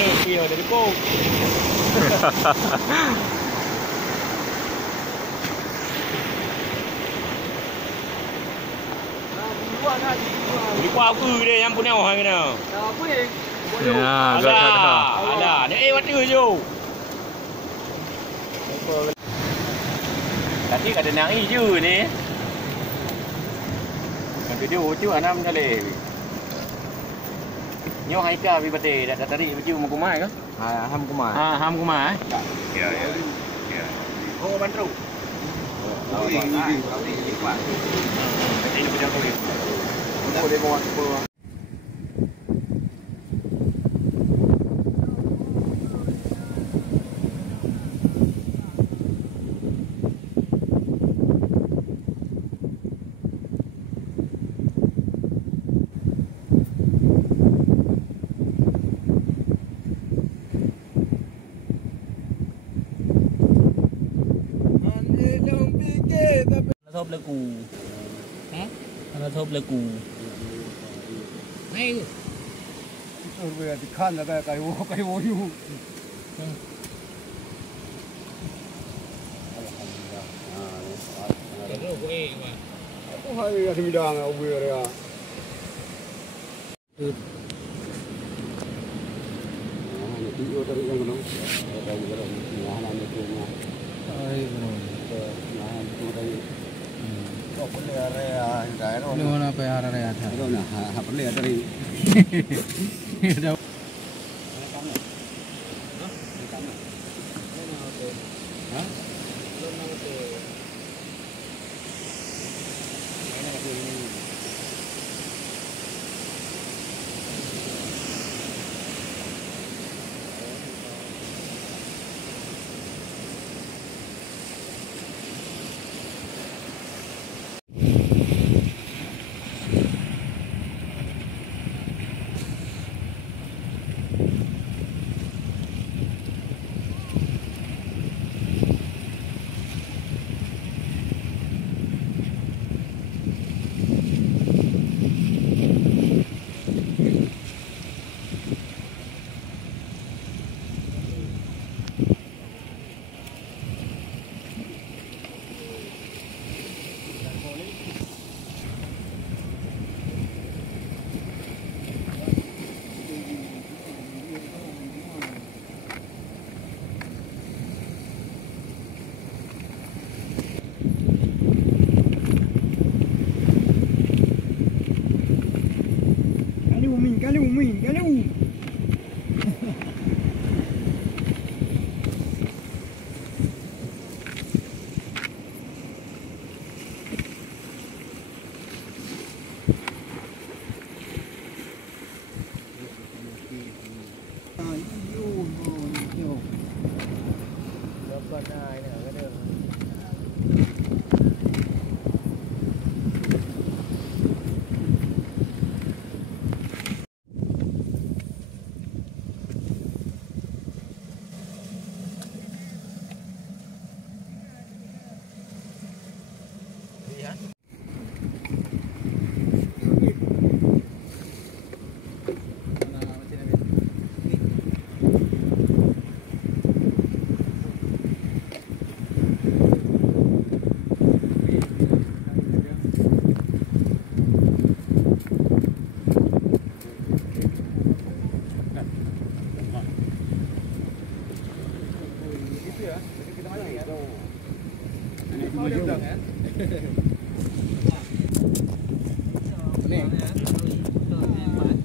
Lebih dari kau. Di kuah apa dia yang punya orang kena? Apa ni? Ya, Alah, ni mati je. Tadi kata nari je ni. Kata dia ucu anam jale. Nyo haika bi bate dak tadi ucu mau kumai ke? Ham kumai. Ham kumai. Ya. Oh, bantu. Ini kuat. Ini punya kau. Boleh bawa ke Nó thốp lấy cù. Nó thốp lấy cù. Hey. Bây thì khăn là cái vô yêu. Không hay là thì đang ở vừa rồi à. Itu yo tadi yang ngono. Ada yang ana itu nya. Ai ngono. Nah, itu tadi. Kok boleh area daerah. Ini mana apa area ada? Itu nah, boleh tadi. Galu.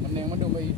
Meneng mah dong bayi.